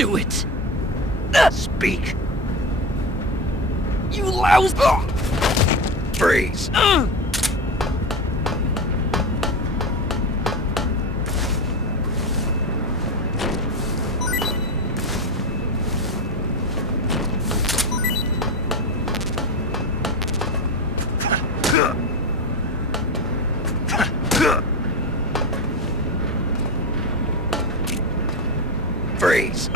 do it! Speak! You lousy... Freeze! Freeze!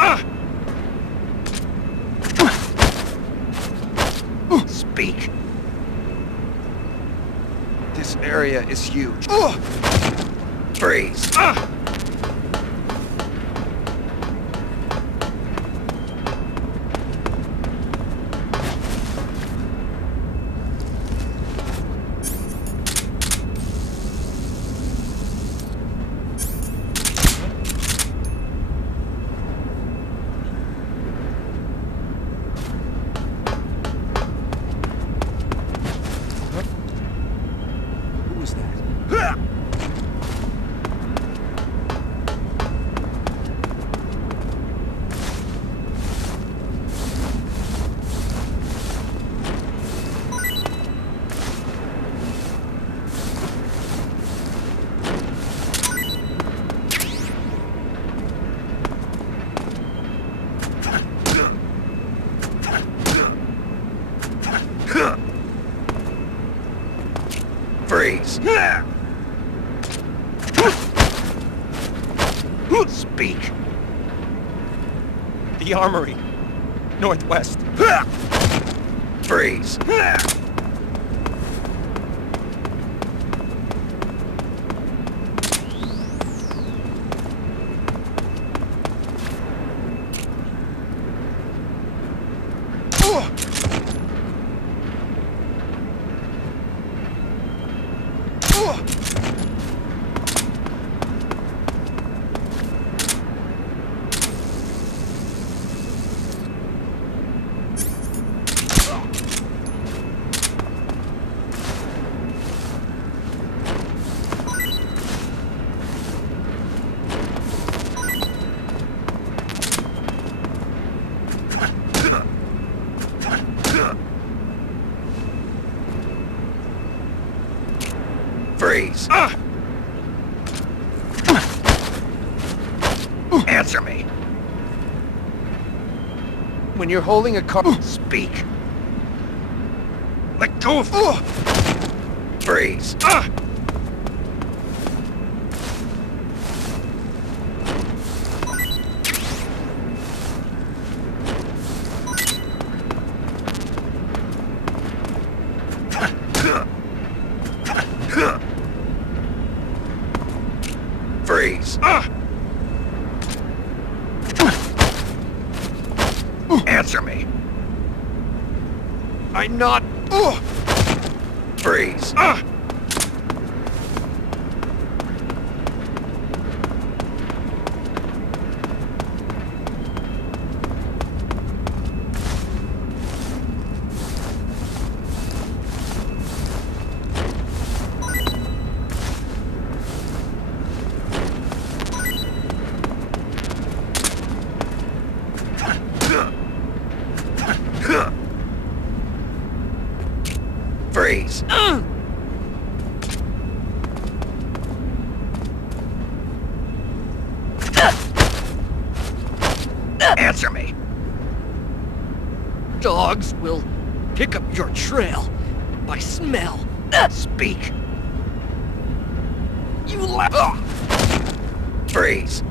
Speak! This area is huge. Freeze! Who was that? Freeze! Speak! The armory. Northwest. Freeze! Freeze! Answer me! When you're holding a car... Speak! Let go of... Freeze! Freeze! Answer me! I'm not... Freeze! Freeze! Answer me! Dogs will pick up your trail by smell. Speak! You Freeze!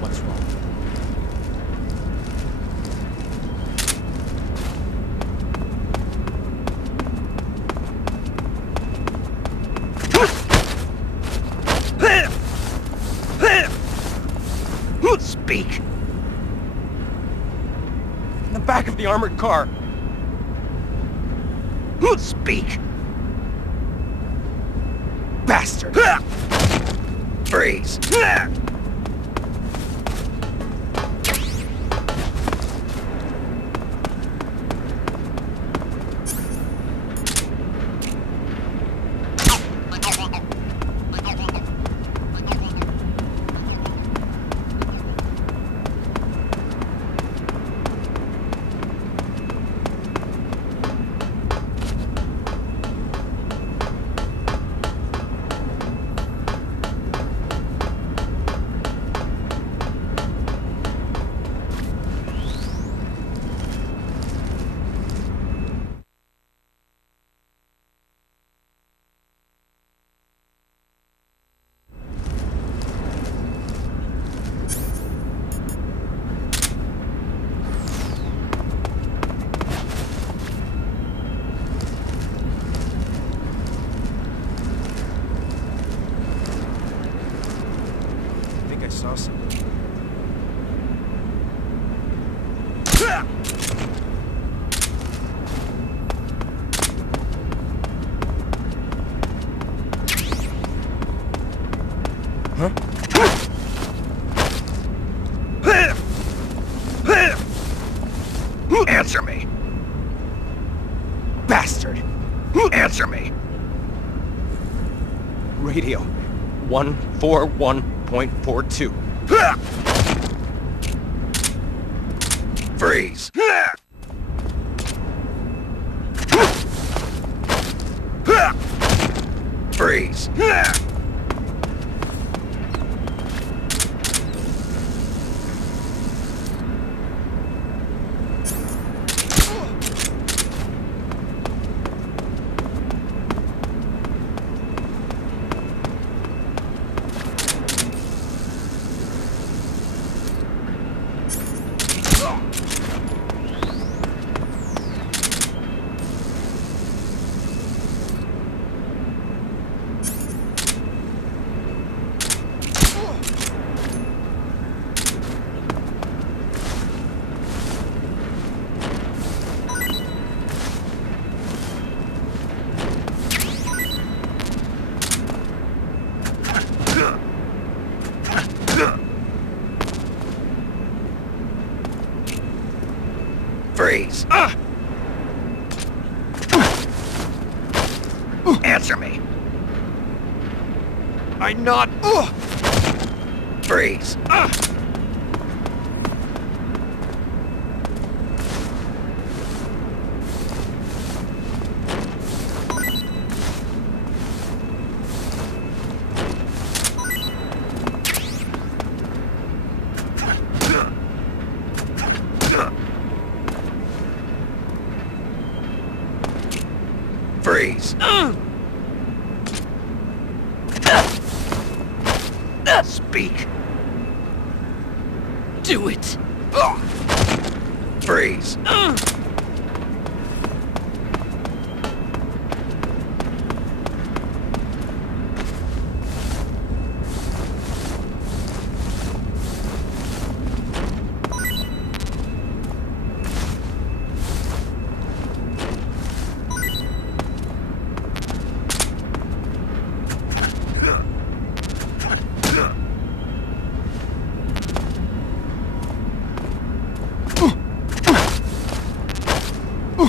What's wrong? Speak! In the back of the armored car. Speak! Bastard! Freeze! house. Huh? Answer me! Bastard! Answer me! Radio. 141.42. Freeze! Freeze! Freeze! Answer me! I'm not... Freeze! Freeze! Speak! Do it! Freeze!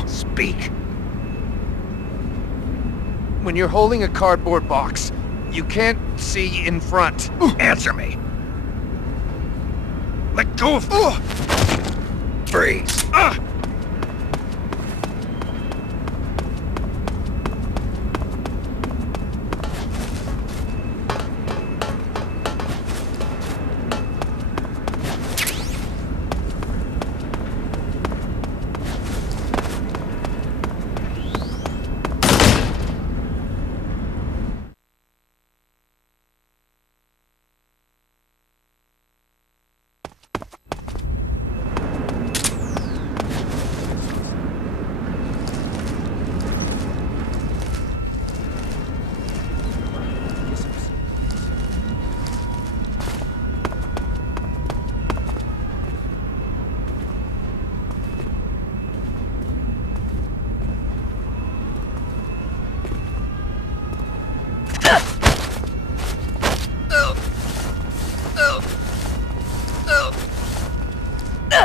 Speak! When you're holding a cardboard box, you can't see in front. Answer me! Let go of... Freeze!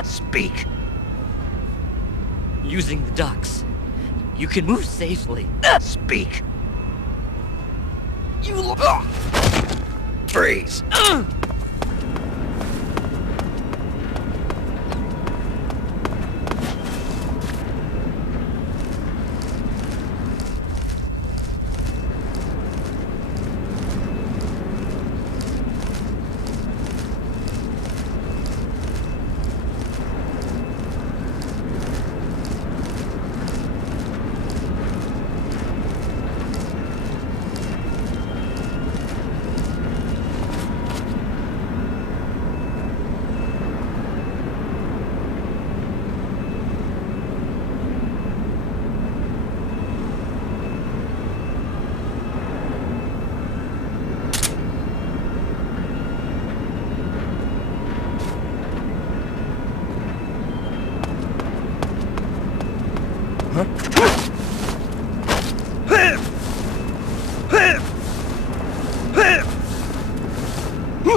Speak! Using the ducks, you can move safely. Speak! You... Freeze!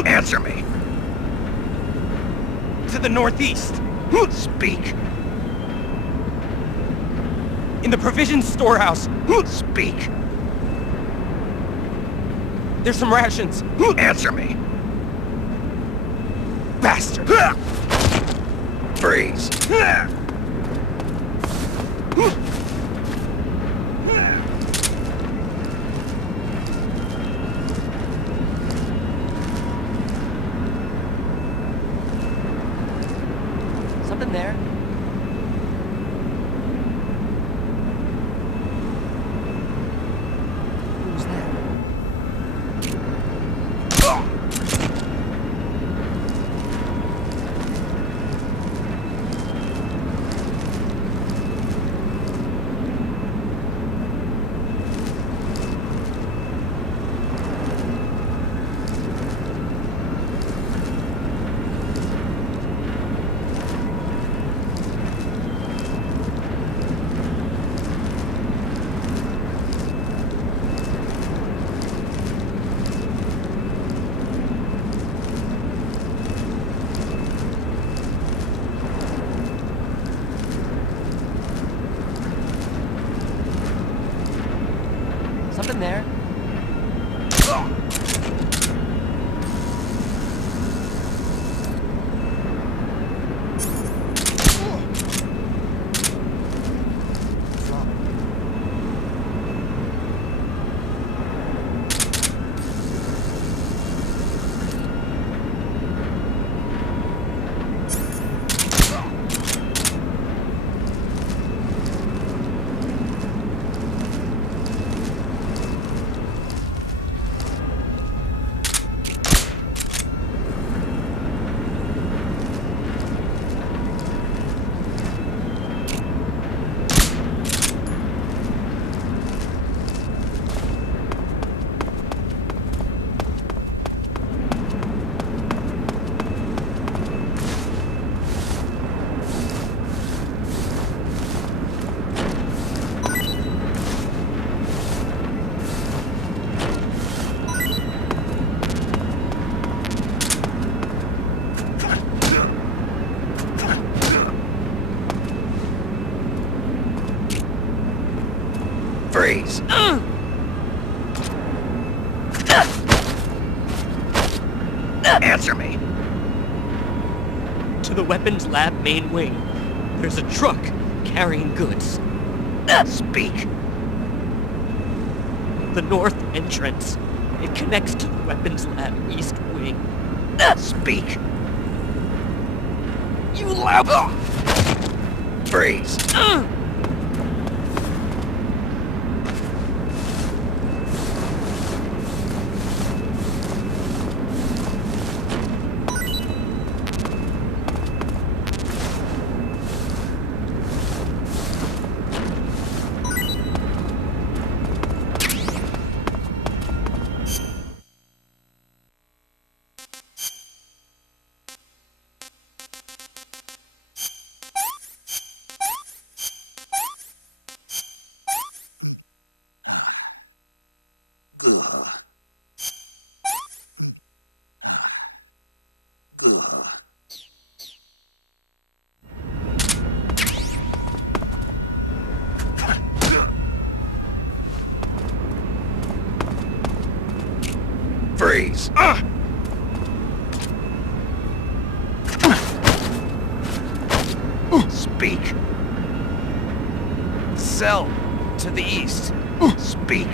Answer me. To the northeast. Speak. In the provisions storehouse. Speak. There's some rations. Answer me. Bastard. Freeze. Something there. Who's that? Something there. Freeze. Answer me. To the weapons lab main wing. There's a truck carrying goods. Speak. The north entrance. It connects to the weapons lab east wing. Speak. You loud. Freeze. Freeze. Speak. Cell to the east. Speak.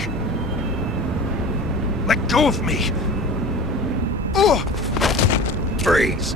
Let go of me. Freeze.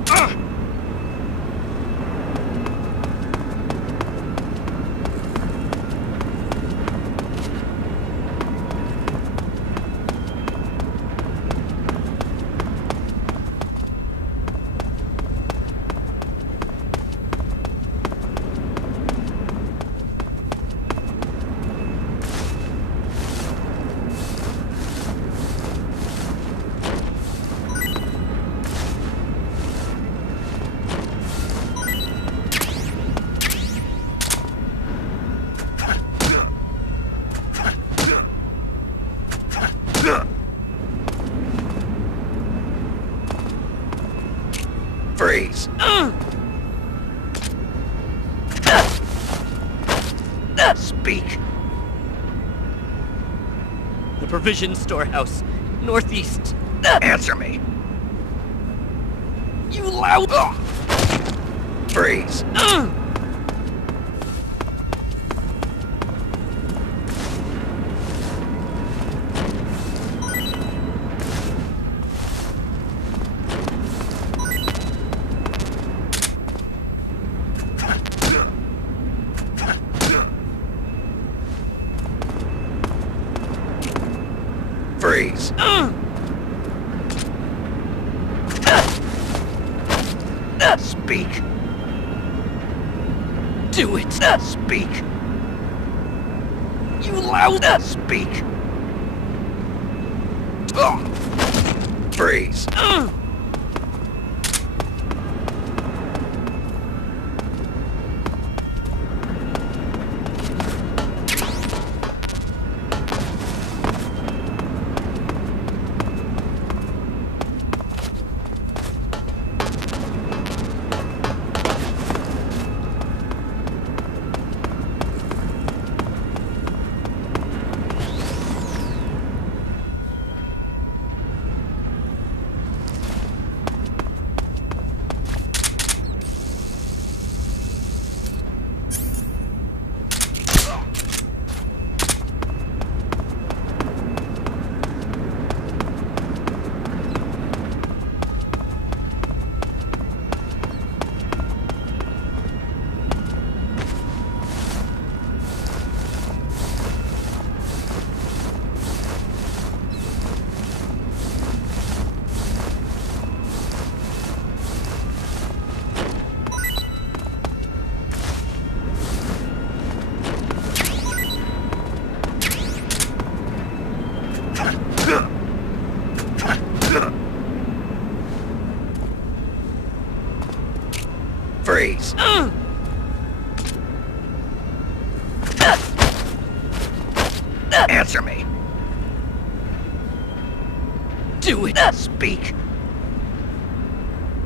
Speak. The provision storehouse, northeast. Answer me. You loud... Freeze. Freeze. Speak. Do it! Speak. You loud... Speak. Freeze. Freeze. Answer me. Do it! Speak.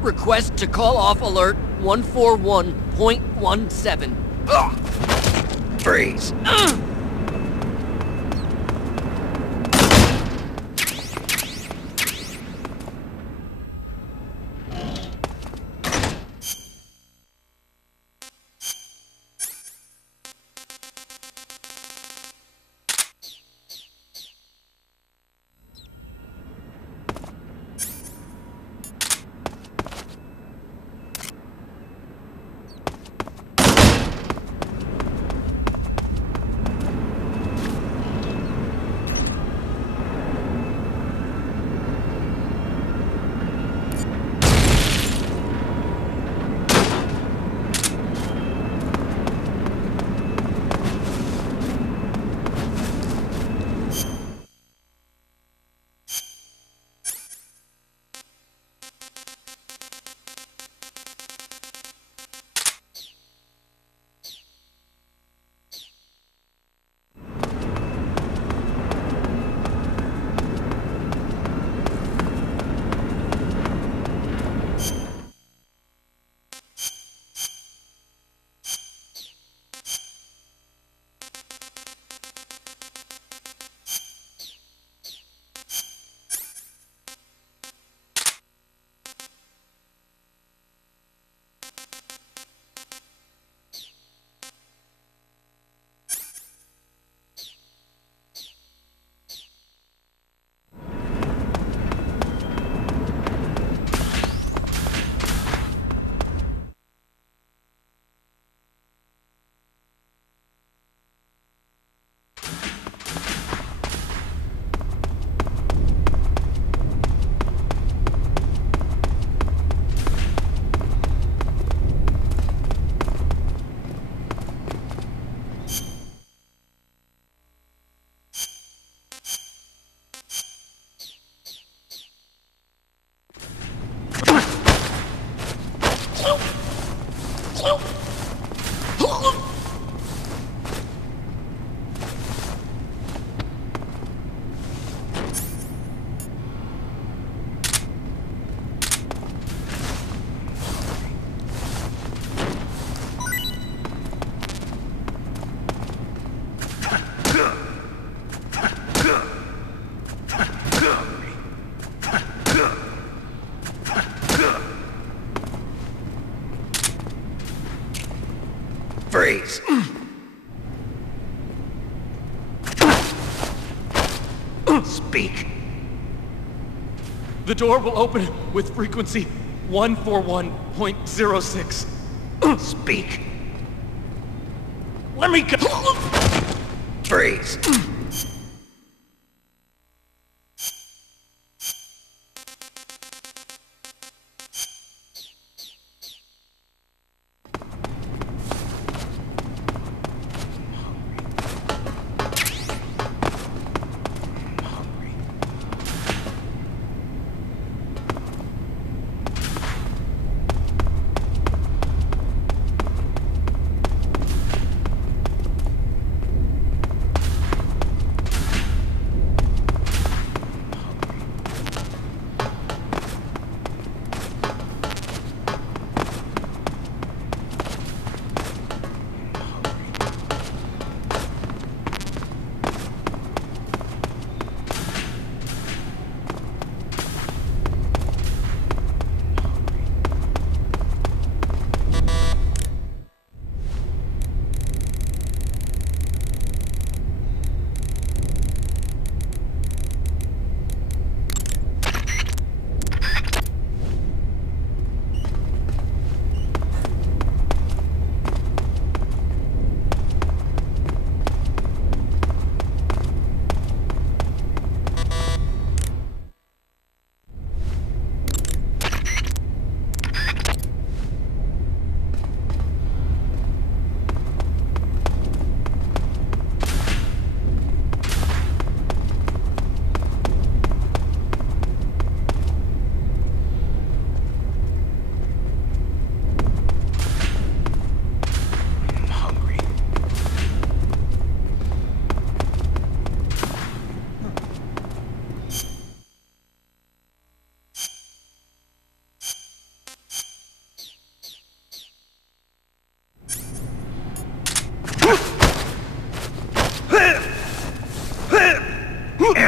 Request to call off alert 141.17. Freeze. Speak. The door will open with frequency 141.06. Speak. Let me go! Freeze.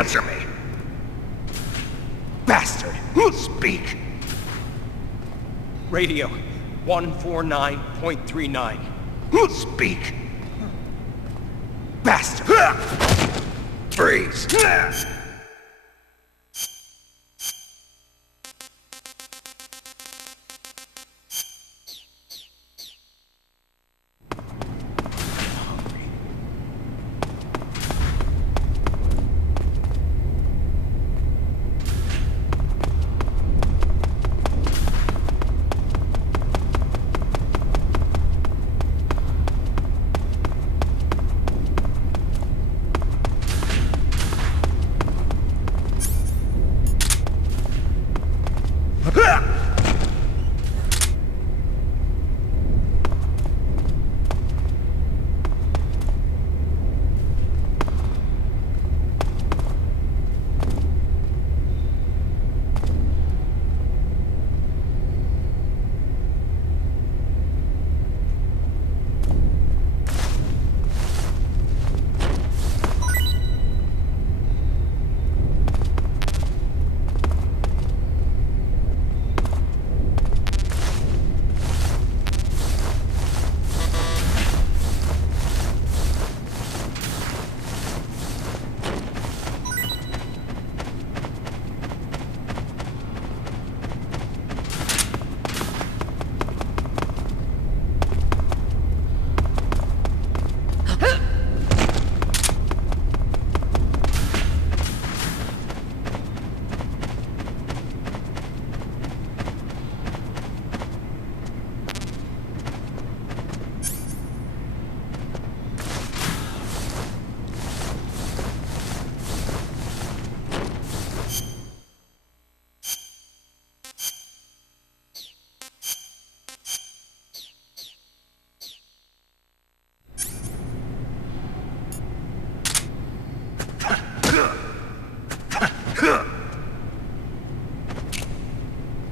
Answer me. Bastard. Speak. Radio 149.39. Speak. Bastard. Freeze.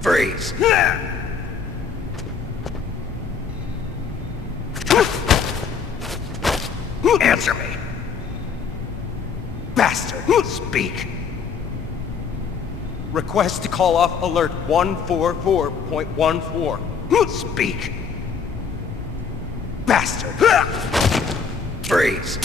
Freeze. Answer me. Bastard. Speak. Request to call off alert 144.14. Speak. Bastard. Freeze.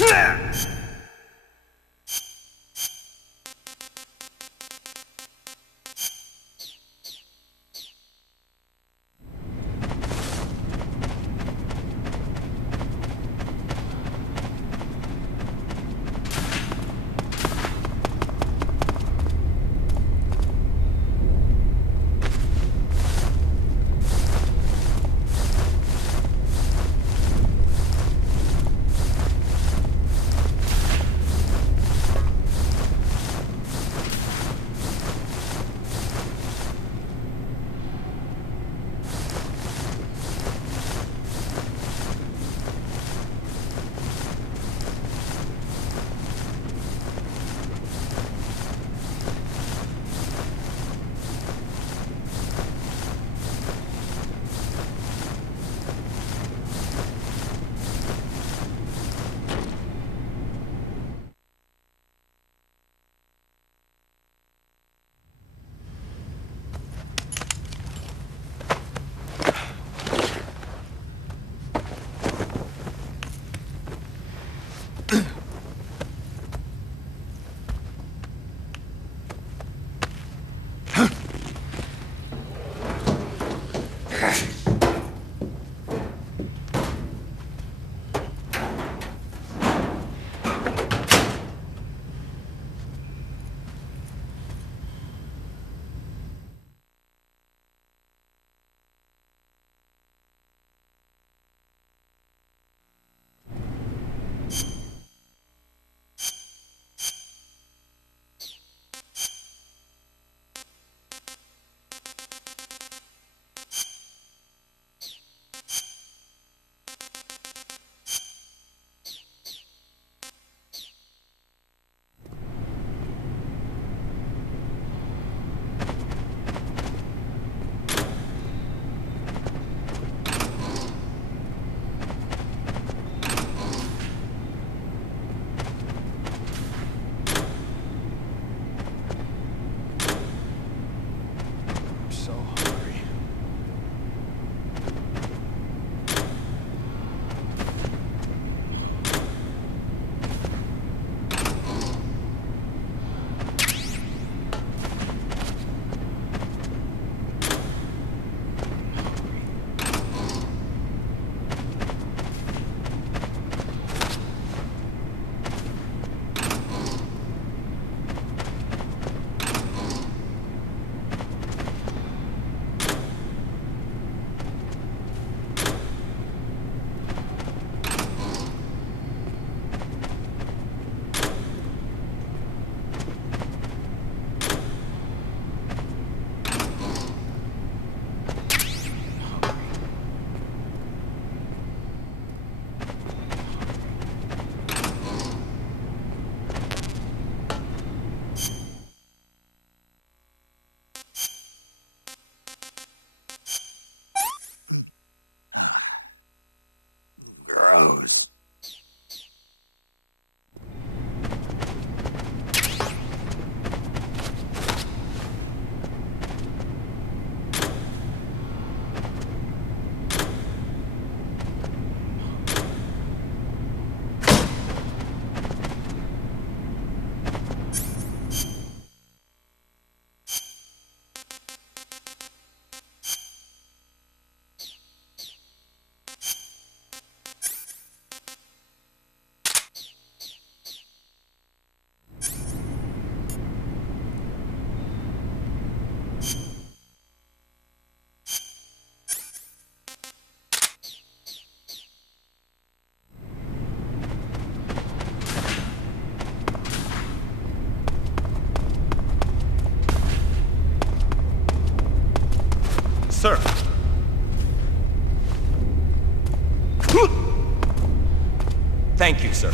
Thank you, sir.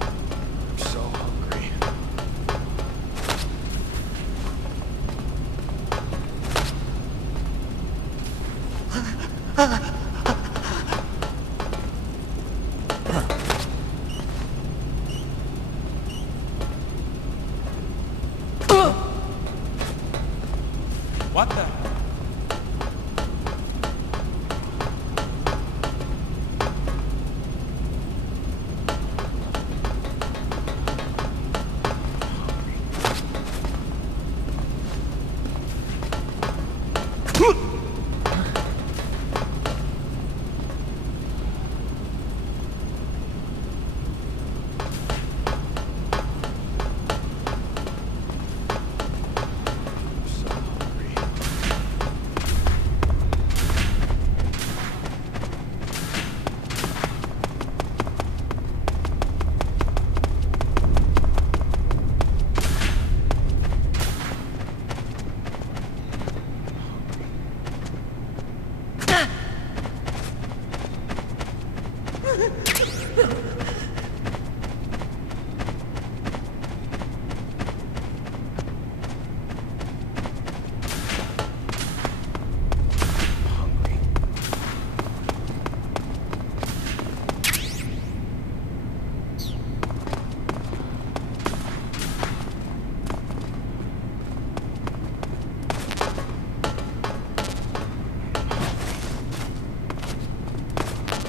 I'm so hungry. What the?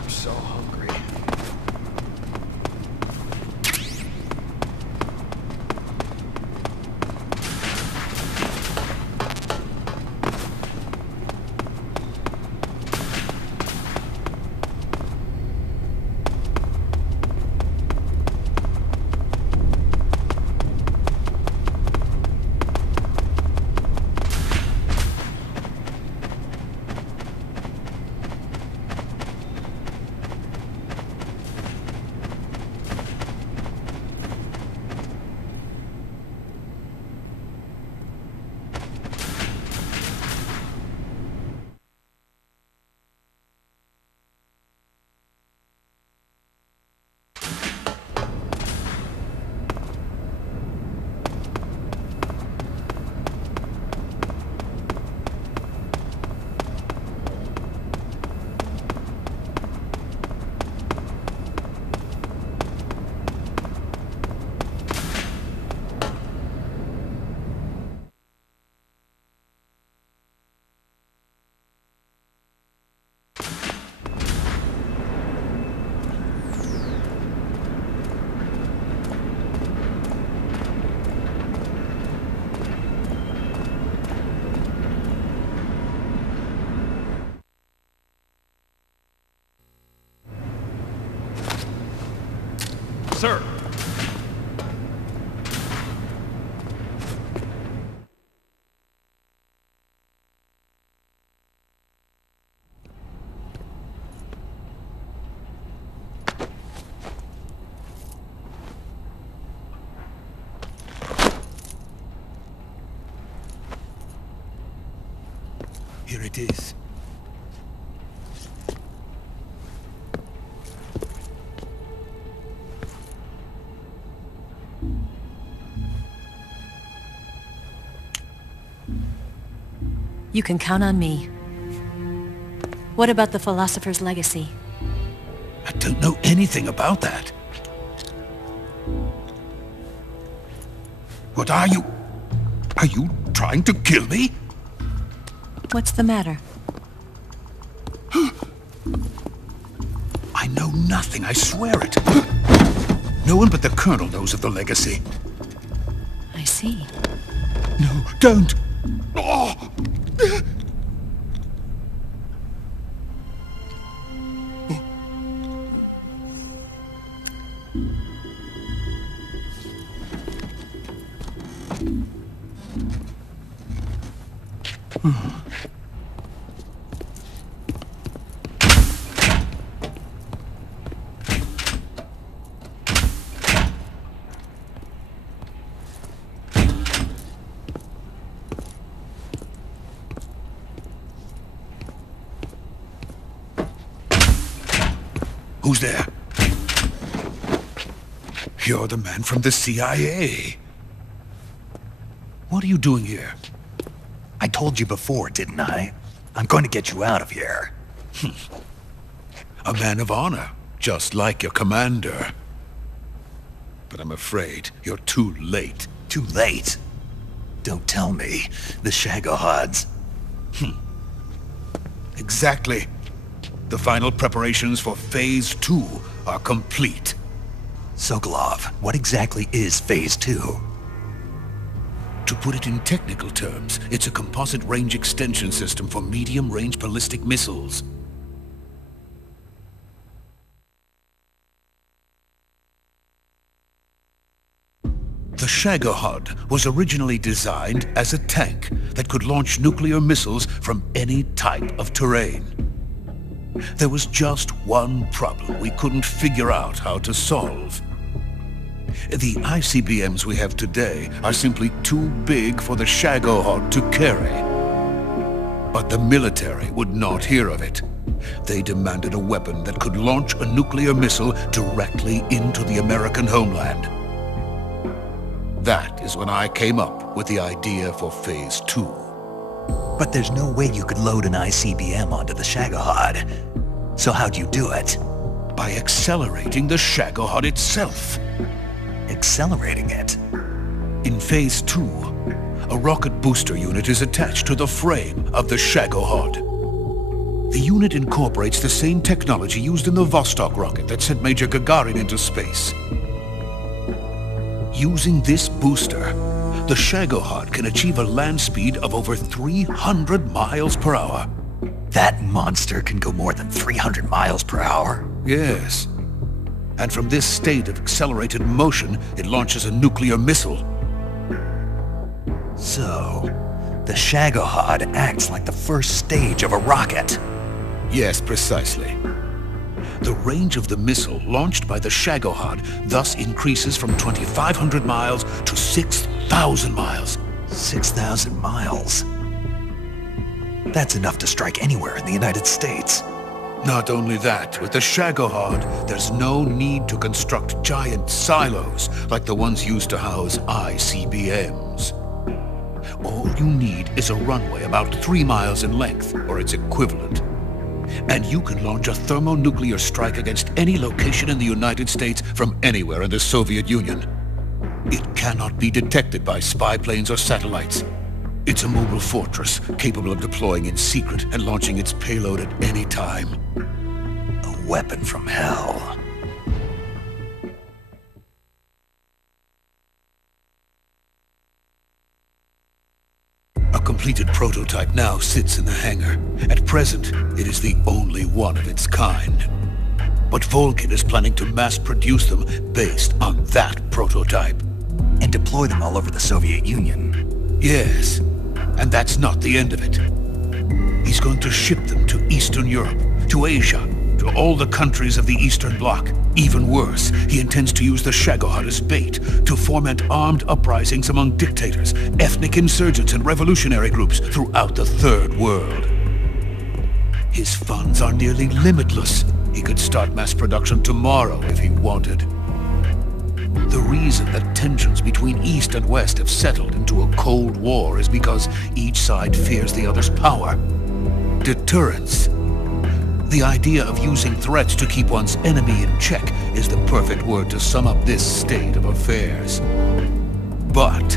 So hungry. Sir! Here it is. You can count on me. What about the philosopher's legacy? I don't know anything about that. What are you? Are you trying to kill me? What's the matter? I know nothing, I swear it. No one but the Colonel knows of the legacy. I see. No, don't! Oh! Who's there? You're the man from the CIA. What are you doing here? I told you before, didn't I? I'm going to get you out of here. A man of honor, just like your commander. But I'm afraid you're too late. Too late? Don't tell me. The Shagohods. Exactly. The final preparations for Phase 2 are complete. Sokolov, what exactly is Phase 2? To put it in technical terms, it's a composite range extension system for medium-range ballistic missiles. The Shagohod was originally designed as a tank that could launch nuclear missiles from any type of terrain. There was just one problem we couldn't figure out how to solve. The ICBMs we have today are simply too big for the Shagohod to carry. But the military would not hear of it. They demanded a weapon that could launch a nuclear missile directly into the American homeland. That is when I came up with the idea for Phase 2. But there's no way you could load an ICBM onto the Shagohod. So how'd you do it? By accelerating the Shagohod itself. Accelerating it? In Phase 2, a rocket booster unit is attached to the frame of the Shagohod. The unit incorporates the same technology used in the Vostok rocket that sent Major Gagarin into space. Using this booster, the Shagohod can achieve a land speed of over 300 miles per hour. That monster can go more than 300 miles per hour? Yes. And from this state of accelerated motion, it launches a nuclear missile. So, the Shagohod acts like the first stage of a rocket. Yes, precisely. The range of the missile launched by the Shagohod thus increases from 2,500 miles to 6,000 miles. 6,000 miles? That's enough to strike anywhere in the United States. Not only that, with the Shagohod, there's no need to construct giant silos like the ones used to house ICBMs. All you need is a runway about 3 miles in length, or its equivalent. And you can launch a thermonuclear strike against any location in the United States from anywhere in the Soviet Union. It cannot be detected by spy planes or satellites. It's a mobile fortress, capable of deploying in secret and launching its payload at any time. A weapon from hell. A completed prototype now sits in the hangar. At present, it is the only one of its kind. But Vulcan is planning to mass-produce them based on that prototype. And deploy them all over the Soviet Union. Yes, and that's not the end of it. He's going to ship them to Eastern Europe, to Asia, to all the countries of the Eastern Bloc. Even worse, he intends to use the Shagohod as bait to foment armed uprisings among dictators, ethnic insurgents, and revolutionary groups throughout the Third World. His funds are nearly limitless. He could start mass production tomorrow if he wanted. The reason that tensions between East and West have settled into a Cold War is because each side fears the other's power. Deterrence. The idea of using threats to keep one's enemy in check is the perfect word to sum up this state of affairs. But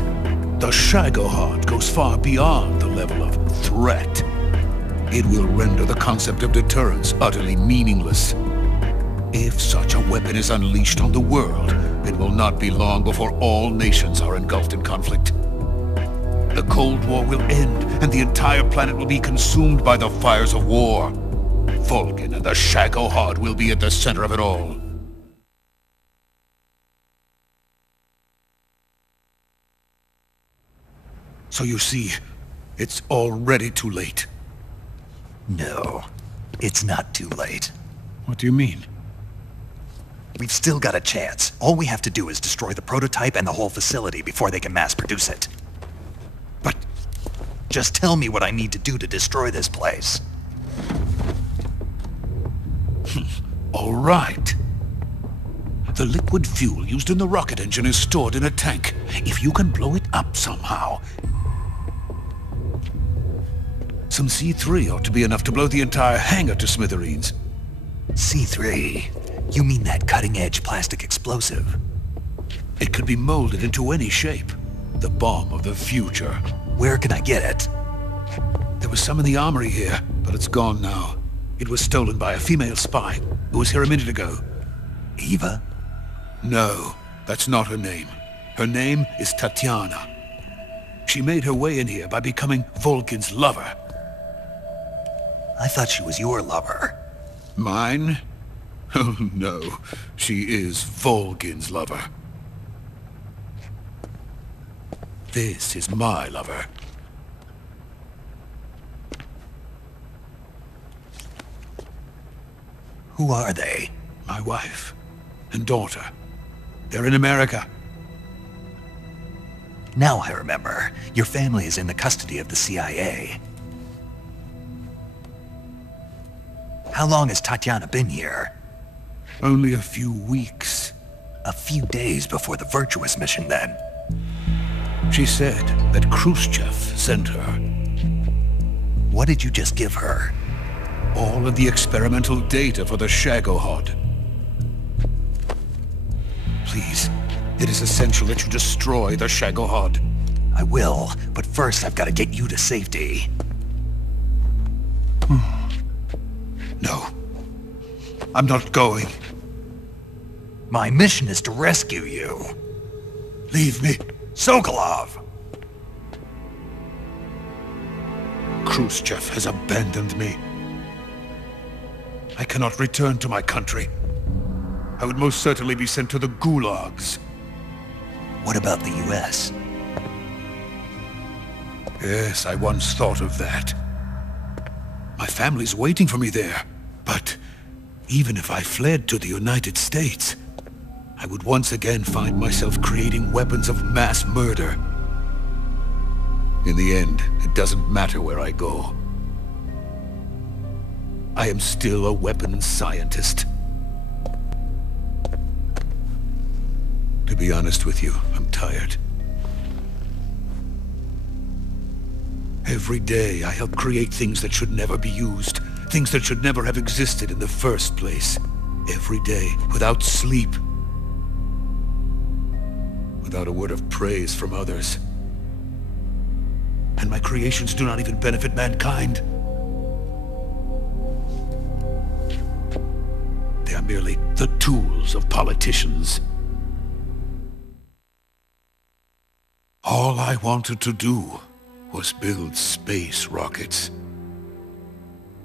the Shagohod goes far beyond the level of threat. It will render the concept of deterrence utterly meaningless. If such a weapon is unleashed on the world, it will not be long before all nations are engulfed in conflict. The Cold War will end, and the entire planet will be consumed by the fires of war. Vulcan and the Shagohod will be at the center of it all. So you see, it's already too late. No, it's not too late. What do you mean? We've still got a chance. All we have to do is destroy the prototype and the whole facility before they can mass produce it. But just tell me what I need to do to destroy this place. All right. The liquid fuel used in the rocket engine is stored in a tank. If you can blow it up somehow... Some C3 ought to be enough to blow the entire hangar to smithereens. C3? You mean that cutting-edge plastic explosive? It could be molded into any shape. The bomb of the future. Where can I get it? There was some in the armory here, but it's gone now. It was stolen by a female spy who was here a minute ago. Eva? No, that's not her name. Her name is Tatiana. She made her way in here by becoming Volkin's lover. I thought she was your lover. Mine? Oh no, she is Volkin's lover. This is my lover. Who are they? My wife and daughter. They're in America. Now I remember. Your family is in the custody of the CIA. How long has Tatiana been here? Only a few weeks. A few days before the Virtuous mission, then. She said that Khrushchev sent her. What did you just give her? All of the experimental data for the Shagohod. Please, it is essential that you destroy the Shagohod. I will, but first I've got to get you to safety. No. I'm not going. My mission is to rescue you. Leave me. Sokolov! Khrushchev has abandoned me. I cannot return to my country. I would most certainly be sent to the gulags. What about the US? Yes, I once thought of that. My family's waiting for me there. But even if I fled to the United States, I would once again find myself creating weapons of mass murder. In the end, it doesn't matter where I go. I am still a weapons scientist. To be honest with you, I'm tired. Every day I help create things that should never be used, things that should never have existed in the first place. Every day, without sleep. Without a word of praise from others. And my creations do not even benefit mankind. They are merely the tools of politicians. All I wanted to do was build space rockets.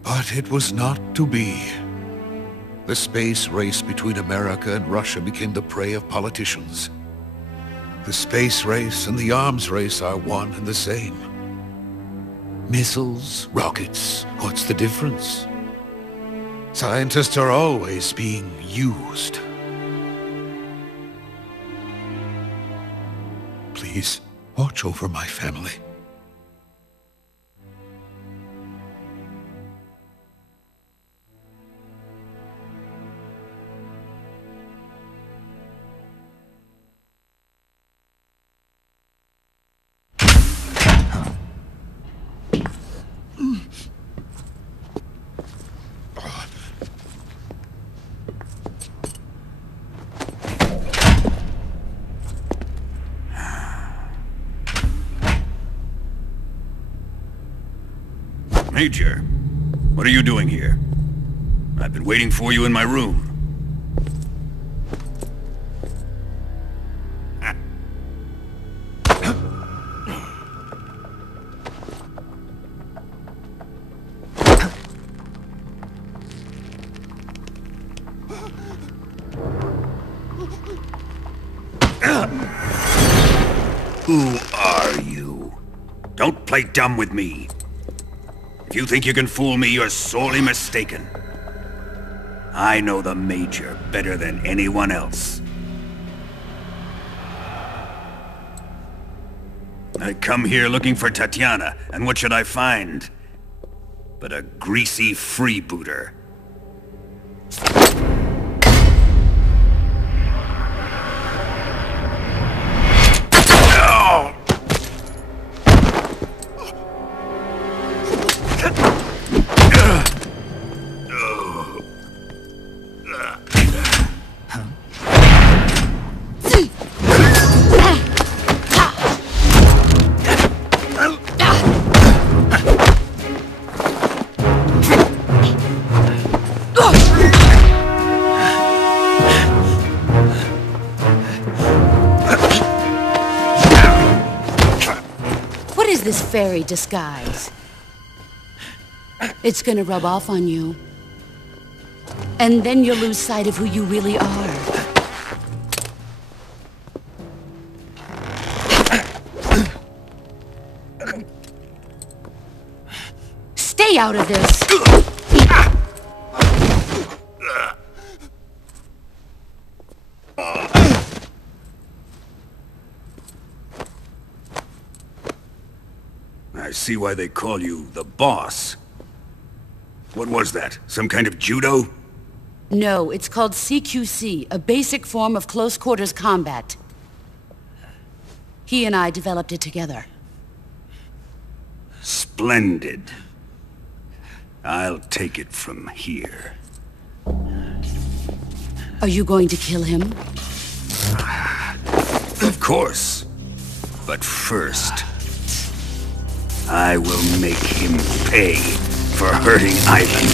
But it was not to be. The space race between America and Russia became the prey of politicians. The space race and the arms race are one and the same. Missiles, rockets, what's the difference? Scientists are always being used. Please, watch over my family. Major, what are you doing here? I've been waiting for you in my room. Who are you? Don't play dumb with me. If you think you can fool me, you're sorely mistaken. I know the Major better than anyone else. I come here looking for Tatiana, and what should I find? But a greasy freebooter. fairy disguise. It's gonna rub off on you. And then you'll lose sight of who you really are. Stay out of this! I see why they call you the boss. What was that? Some kind of judo? No, it's called CQC, a basic form of close-quarters combat. He and I developed it together. Splendid. I'll take it from here. Are you going to kill him? Of course. But first, I will make him pay for hurting Ivan.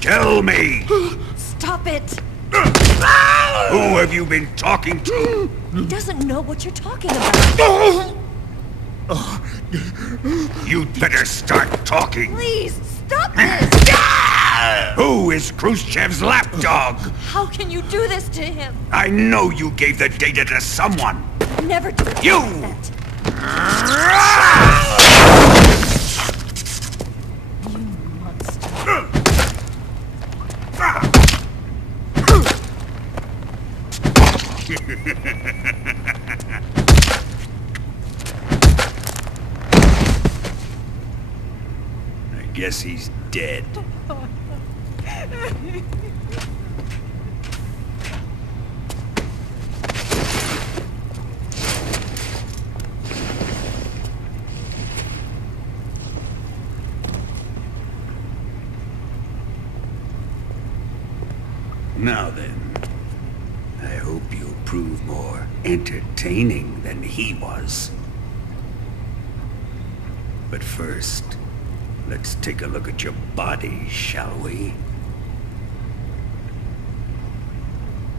Tell me! Stop it! Who have you been talking to? He doesn't know what you're talking about. You'd better start talking. Please, stop this! Who is Khrushchev's lapdog? How can you do this to him? I know you gave the data to someone. Never do You! that. I guess he's dead. Now then, I hope you'll prove more entertaining than he was. But first, let's take a look at your body, shall we?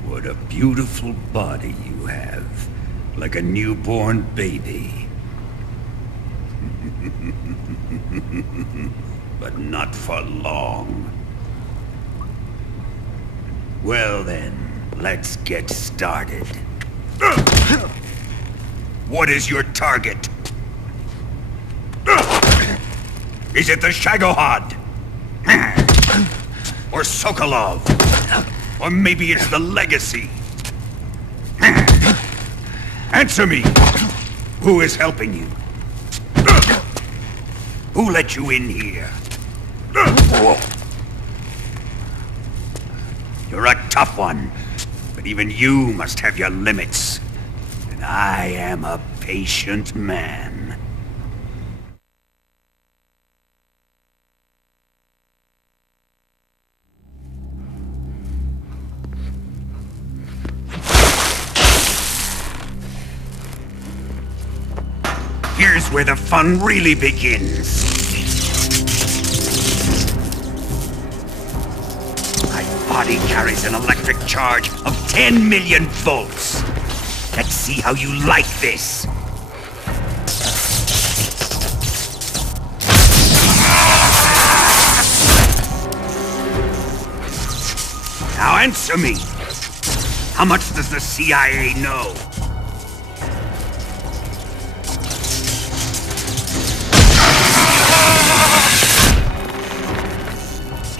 What a beautiful body you have, like a newborn baby. but not for long. Well then, let's get started. What is your target? Is it the Shagohod? Or Sokolov? Or maybe it's the Legacy? Answer me! Who is helping you? Who let you in here? You're a tough one, but even you must have your limits. And I am a patient man. Here's where the fun really begins. My body carries an electric charge of 10 million volts. Let's see how you like this. Now answer me. How much does the CIA know?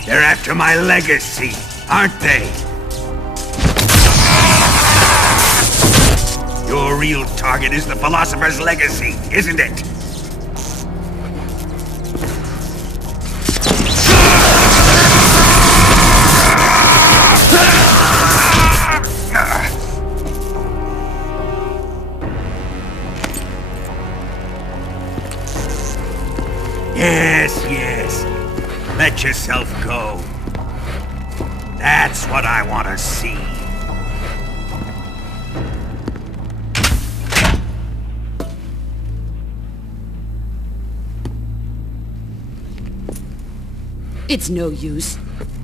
They're after my legacy, aren't they? Your real target is the Philosopher's Legacy, isn't it? Yes, yes. Let yourself go. That's what I want to see. It's no use.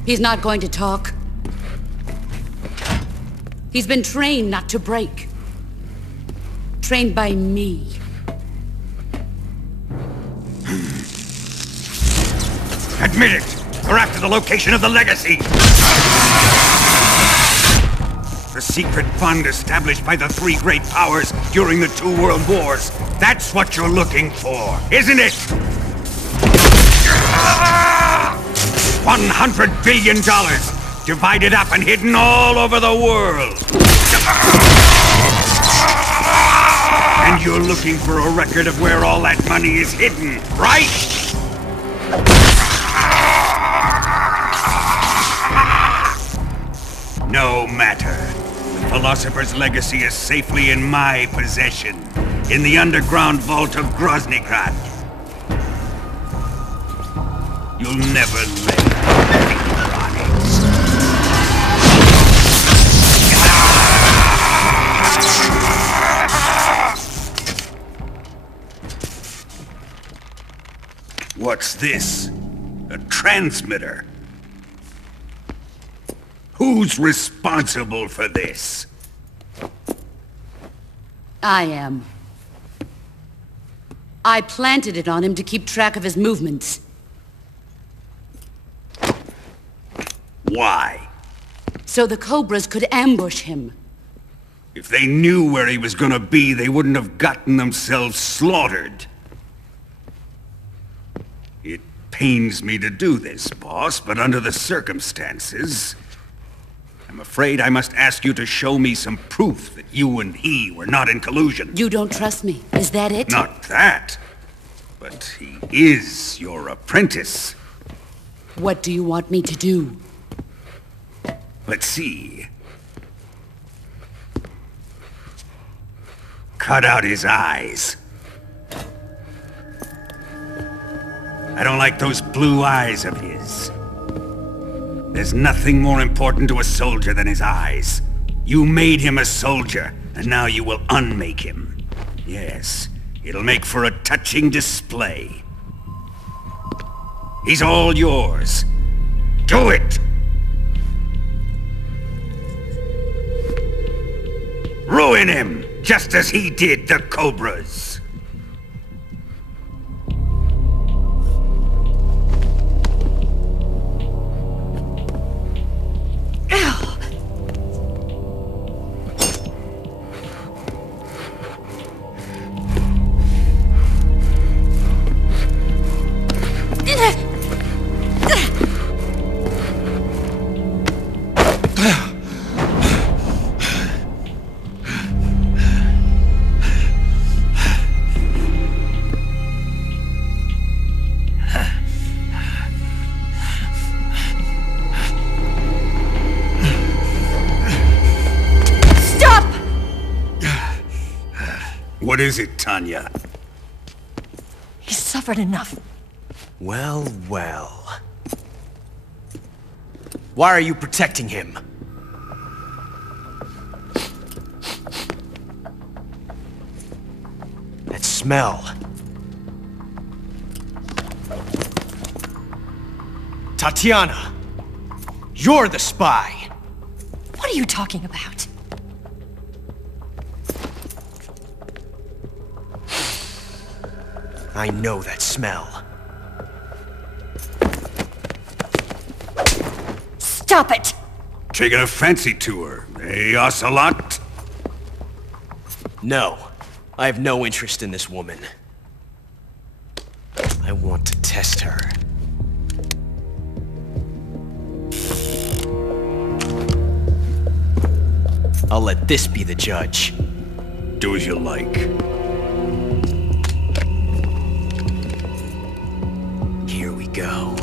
He's not going to talk. He's been trained not to break. Trained by me. Admit it! We're after the location of the Legacy! The secret fund established by the three great powers during the 2 world wars. That's what you're looking for, isn't it? $100 billion! Divided up and hidden all over the world! And you're looking for a record of where all that money is hidden, right? No matter. The Philosopher's Legacy is safely in my possession, in the underground vault of Grosnyj Grad. You'll never lay finger on it. What's this? A transmitter? Who's responsible for this? I am. I planted it on him to keep track of his movements. Why? So the Cobras could ambush him. If they knew where he was gonna be, they wouldn't have gotten themselves slaughtered. It pains me to do this, boss, but under the circumstances, I'm afraid I must ask you to show me some proof that you and he were not in collusion. You don't trust me, is that it? Not that, but he is your apprentice. What do you want me to do? Let's see. Cut out his eyes. I don't like those blue eyes of his. There's nothing more important to a soldier than his eyes. You made him a soldier, and now you will unmake him. Yes, it'll make for a touching display. He's all yours. Do it! Ruin him, just as he did the Cobras. What is it, Tanya? He's suffered enough. Well, well. Why are you protecting him? That smell. Tatiana! You're the spy! What are you talking about? I know that smell. Stop it! Taking a fancy to her, eh, Ocelot? No. I have no interest in this woman. I want to test her. I'll let this be the judge. Do as you like. Here we go.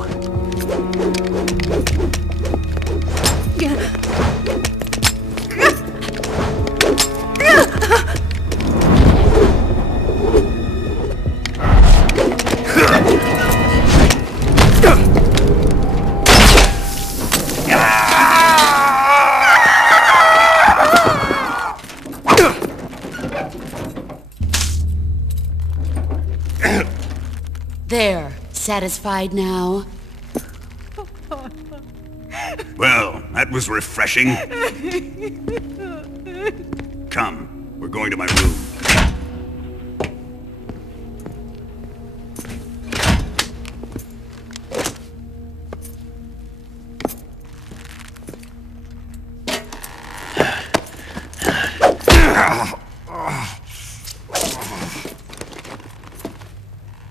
There. Satisfied now? Well, that was refreshing. Come, we're going to my room.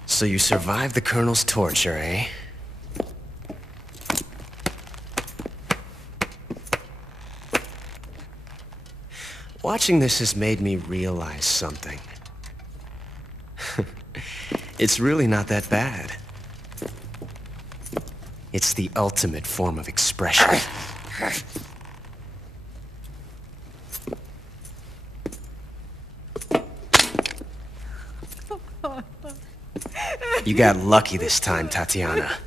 So you survived the Colonel's torture, eh? Watching this has made me realize something. It's really not that bad. It's the ultimate form of expression. You got lucky this time, Tatiana.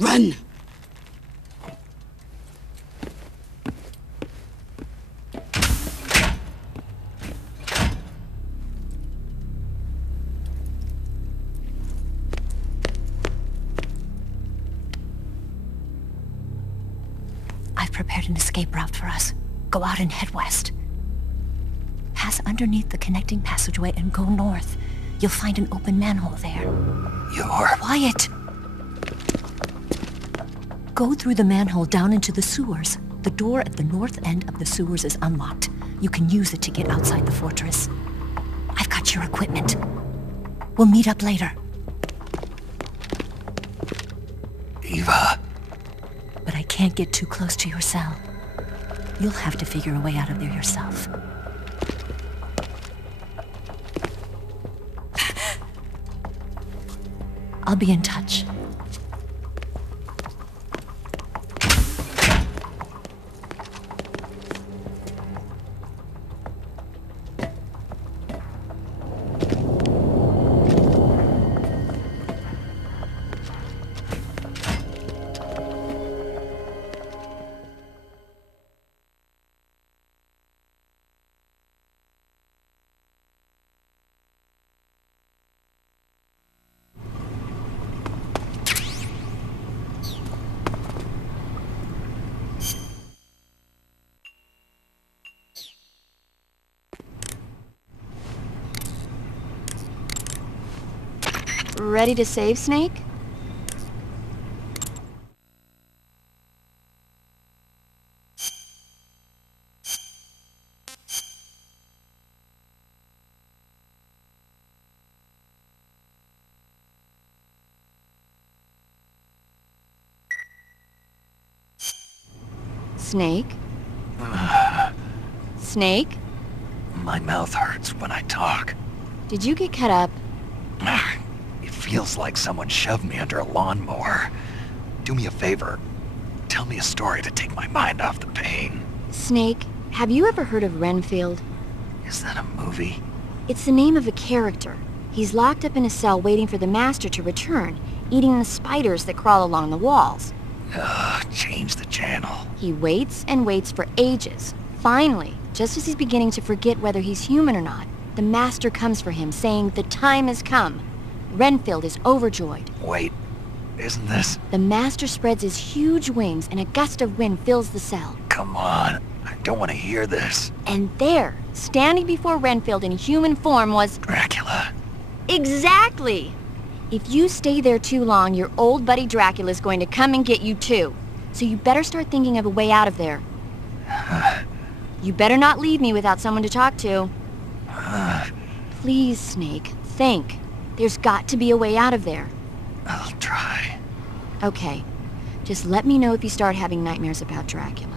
Run! I've prepared an escape route for us. Go out and head west. Pass underneath the connecting passageway and go north. You'll find an open manhole there. You're... Quiet! Go through the manhole down into the sewers. The door at the north end of the sewers is unlocked. You can use it to get outside the fortress. I've got your equipment. We'll meet up later. Eva... But I can't get too close to your cell. You'll have to figure a way out of there yourself. I'll be in touch. Ready to save, Snake? Are Snake? Snake? My mouth hurts when I talk. Did you get cut up? It feels like someone shoved me under a lawnmower. Do me a favor. Tell me a story to take my mind off the pain. Snake, have you ever heard of Renfield? Is that a movie? It's the name of a character. He's locked up in a cell waiting for the master to return, eating the spiders that crawl along the walls. Change the channel. He waits and waits for ages. Finally, just as he's beginning to forget whether he's human or not, the master comes for him, saying the time has come. Renfield is overjoyed. Wait, isn't this? The master spreads his huge wings and a gust of wind fills the cell. Come on, I don't want to hear this. And there, standing before Renfield in human form was... Dracula. Exactly! If you stay there too long, your old buddy Dracula's going to come and get you too. So you better start thinking of a way out of there. You better not leave me without someone to talk to. Please, Snake, think. There's got to be a way out of there. I'll try. Okay. Just let me know if you start having nightmares about Dracula.